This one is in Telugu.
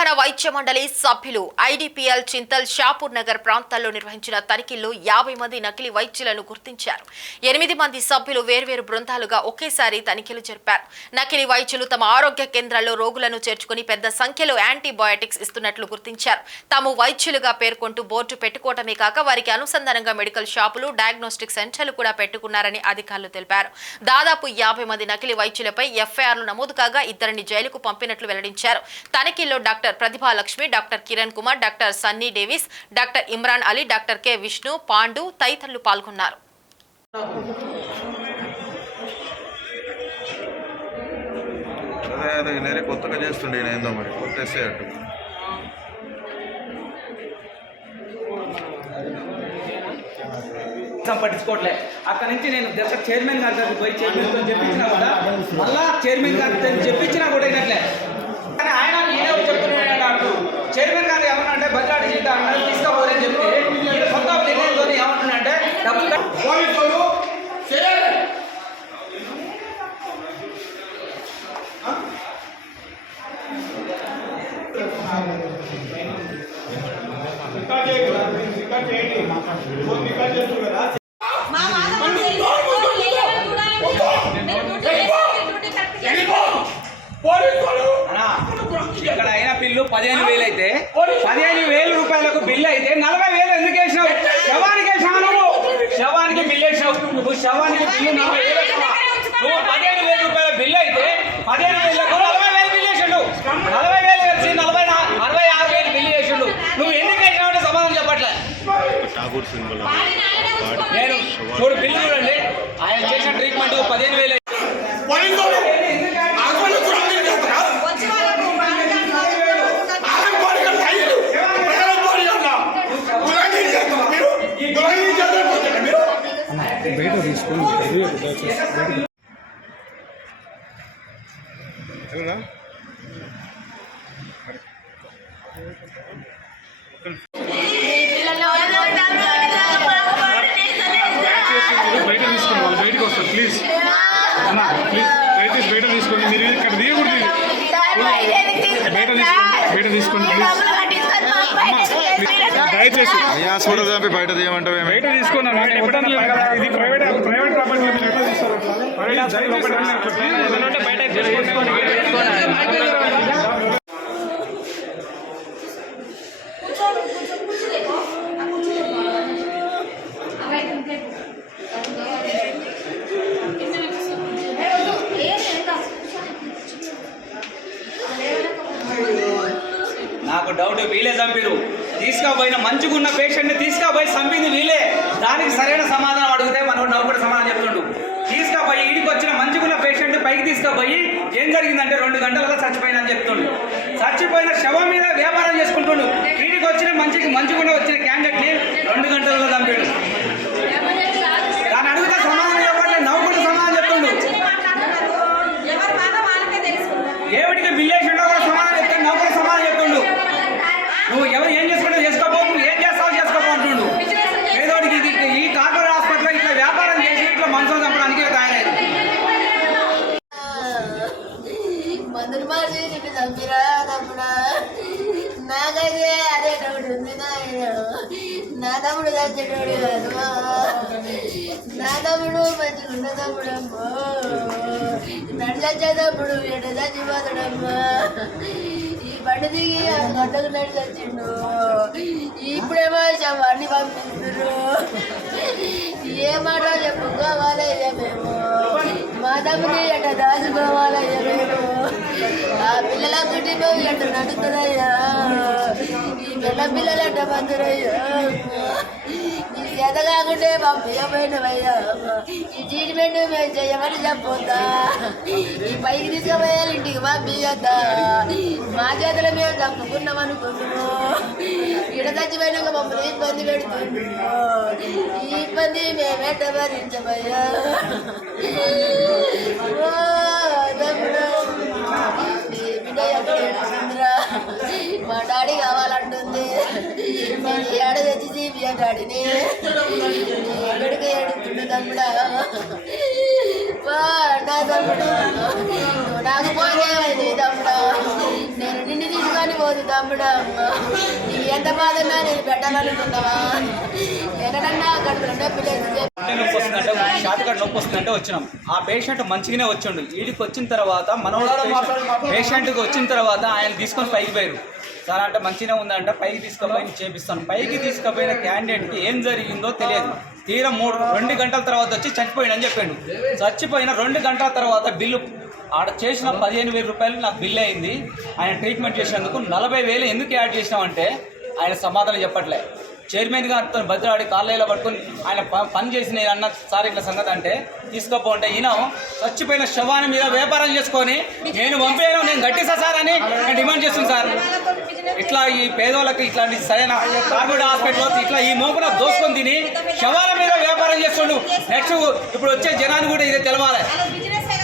తెలంగాణ వైద్య మండలి సభ్యులు ఐడిపిఎల్ చింతల్ షాపూర్ నగర్ ప్రాంతాల్లో నిర్వహించిన తనిఖీల్లో 50 మంది నకిలీ వైద్యులను గుర్తించారు. 8 మంది సభ్యులు వేర్వేరు బృందాలుగా ఒకేసారి తనిఖీలు జరిపారు. నకిలీ వైద్యులు తమ ఆరోగ్య కేంద్రాల్లో రోగులను చేర్చుకుని పెద్ద సంఖ్యలో యాంటీబయాటిక్స్ ఇస్తున్నట్లు గుర్తించారు. తాము వైద్యులుగా పేర్కొంటూ బోర్డు పెట్టుకోవటమే కాక వారికి అనుసంధానంగా మెడికల్ షాపులు, డయాగ్నోస్టిక్ సెంటర్లు కూడా పెట్టుకున్నారని అధికారులు తెలిపారు. దాదాపు 50 మంది నకిలీ వైద్యులపై ఎఫ్ఐఆర్లు నమోదు కాగా 2 జైలుకు పంపినట్లు వెల్లడించారు. తనిఖీల్లో doctor Pratibha Lakshmi, doctor Kiran Kumar, doctor Sunny Davis, doctor Imran Ali, doctor K Vishnu, Pandu తదితరులు పాల్గొన్నారు. కొత్తగా చేస్తుండే ఏందో మరి కొత్తేసే అటు పట్టించుకోవట్లే. అక్కడ నుంచి నేను దశ చైర్మన్ గారి దగ్గరికి పోయి చైర్మన్తో చెప్పించినా కూడా మళ్ళా చైర్మన్ గారితో చెప్పించినా కూడా అయినట్లే. కానీ ఆయన నేనే చెప్తున్నాడు, చైర్మన్ గారు ఏమన్నా బడ్జెట్ చేద్దాం తీసుకోపోదని చెప్పి సొంత నిర్ణయంతో ఏమంటున్నాడంటే డబ్బులు ఇక్కడ అయిన బిల్లు 15,000 అయితే 15,000 రూపాయలకు బిల్లు అయితే 40,000 ఎందుకు వేసినావు? శవానికి వేసినావు, నువ్వు శవానికి బిల్లు వేసినావు. నువ్వు శవానికి బిల్లు 40,000 వేసినావా? నువ్వు 15,000 రూపాయల బిల్లు అయితే 15,000కు 40,000 బిల్లు వేసిండు. 40,000 కలిసి 66,000 బిల్లు వేసిండు. నువ్వు ఎందుకు వేసినావు అంటే సమాధానం చెప్పట్లే. నేను చూడు బిల్లు చూడండి, ఆయన చేసిన ట్రీట్మెంట్ 15,000. బయట తీసుకొని బయట తీసుకోండి, వాళ్ళు బయటకు వస్తారు. ప్లీజ్ అన్న, ప్లీజ్ దయచేసి బయట తీసుకోండి. మీరు ఇక్కడ దిగకూడదు. బయట తీసుకోండి దయచేసి. చూడదు బయట తీయమంటే బయట తీసుకోండి. ఇది ప్రైవేట్ ప్రాపర్టీ ఎట్లా తీస్తారు? నాకు డౌట్, వీలే చంపిరు. తీసుకుపోయిన మంచిగున్న పేషెంట్ని తీసుకుపోయి చంపింది వీలే. దానికి సరైన సమాధానం అడిగితే మనం నవ్వు కూడా సమాధానం చెప్తుండు. తీసుకుపోయి ఇంటికి వచ్చిన మంచిగున్న పేషెంట్ పైకి తీసుకుపోయి ఏం జరిగిందంటే 2 గంటలలో చచ్చిపోయిందని చెప్తుండు. చచ్చిపోయిన శవం మీద వ్యాపారం చేసుకుంటుండు. ఇంటికి వచ్చిన మంచిగున్న వచ్చిన క్యాండిడేట్ని 2 గంటలలో చంపాడు. దాన్ని అడిగితే సమాధానం చెప్పట్లేదు, నవ్వు కూడా సమాధానం చెప్తుండు. ఏమిటికి బిల్లేషన్లో కూడా సమాధానం చెప్తే నవ్వు కూడా సమాధానం చెప్తుండు. నువ్వు ఎవరు ఏం చేసుకుంటావు చేసుకోపో, నువ్వు ఏం చేస్తావు చేసుకోపో అంటుండు. ఏదోటికి ఈ కార్పొరేట్ హాస్పిటల్లో ఇట్లా వ్యాపారం చేసి ఇట్లా మనుషులు చంపడానికి తయారైంది. మందులు మార్చి చంపిరా తమ్ముడా? నాకైతే అదే డౌట్ ఉంది. నా తమ్ముడు చచ్చేటోడు కాదు, నా తమ్ముడు మంచిగా ఉన్న తమ్ముడమ్మో. నడిచే తమ్ముడు ఎట చచ్చిపోతాడమ్మా. బండి దిగి గడ్డకు నడి చచ్చిండు. ఇప్పుడేమో శవాన్ని పంపిస్తున్నారు. ఏ మాట చెప్పుకోవాలయ్యా మేము? మా తమ్ముని ఎట దాచుకోవాలయ్యా మేము? ఆ పిల్లల కుట్టిలో ఎట నడుతుందయ్యా? ఈ పిల్లలు ఎట పంతురయ్యా? నీ చేత కాకుంటే పంపించపోయినవయ్యా. ఈ ట్రీట్మెంట్ మేము చేయమని చెప్పొద్దా? ఈ పైకి తీసుకుపోయాలి, ఇంటికి పంపించద్దా? మా చేతులు మేము తప్పుకున్నాం అనుకుంటున్నాం. ఈడ చచ్చిపోయినాక మమ్మల్ని ఇబ్బంది పెడుతున్నాం. ఈ ఇబ్బంది మేమేట భరించబోయా. బిడ్డ ఎక్కడేడుతుందిరా? మా డాడీ కావాలంటుంది. ఏడ తెచ్చి బియ్యం డాడీని ఎక్కడికి ఏడుతుండే తమ్ముడా? నా తమ్ముడు నాకు పోయేది తమ్ముడా. నేను నిన్ను తీసుకొని పోదు తమ్ముడా ఎంత బాధన్నా నేను పెట్టాలనుకున్నావా ఎక్కడన్నా కడుపులో నొప్పి లేదు నొప్పి వస్తుందంటే షార్ట్కట్ నొప్పి వస్తుందంటే వచ్చినాం. ఆ పేషెంట్ మంచిగానే వచ్చిండు. వీడికి వచ్చిన తర్వాత పేషెంట్కి వచ్చిన తర్వాత ఆయన తీసుకొని పైకి పోయారు. సార్ అంటే మంచిగానే ఉందంటే పైకి తీసుకుపోయి చేపిస్తాను. పైకి తీసుకుపోయిన క్యాండిడేట్కి ఏం జరిగిందో తెలియదు. తీరా 2 గంటల తర్వాత వచ్చి చచ్చిపోయాడని చెప్పాడు. చచ్చిపోయిన 2 గంటల తర్వాత బిల్లు ఆడ చేసిన 15,000 రూపాయలు నాకు బిల్ అయింది. ఆయన ట్రీట్మెంట్ చేసినందుకు 40,000 ఎందుకు యాడ్ చేసినామంటే ఆయన సమాధానం చెప్పట్లే. చైర్మన్ గారితో భద్రాడి కాళ్ళలో పట్టుకుని ఆయన పని చేసి నేను అన్న సార్ ఇట్లా సంగతి అంటే తీసుకోపోంటే ఈయన చచ్చిపోయిన శవాన్ని మీద వ్యాపారం చేసుకొని నేను పంపేను నేను గట్టిస్తా సార్ అని నేను డిమాండ్ చేస్తుంది సార్. ఇట్లా ఈ పేదోళ్ళకి ఇట్లాంటి సరైన కార్పొరేట్ హాస్పిటల్ ఇట్లా ఈ మోపున దోసుకొని తిని శవాల మీద వ్యాపారం చేస్తుండు. నెక్స్ట్ ఇప్పుడు వచ్చే జనాన్ని కూడా ఇదే తెలవాలి.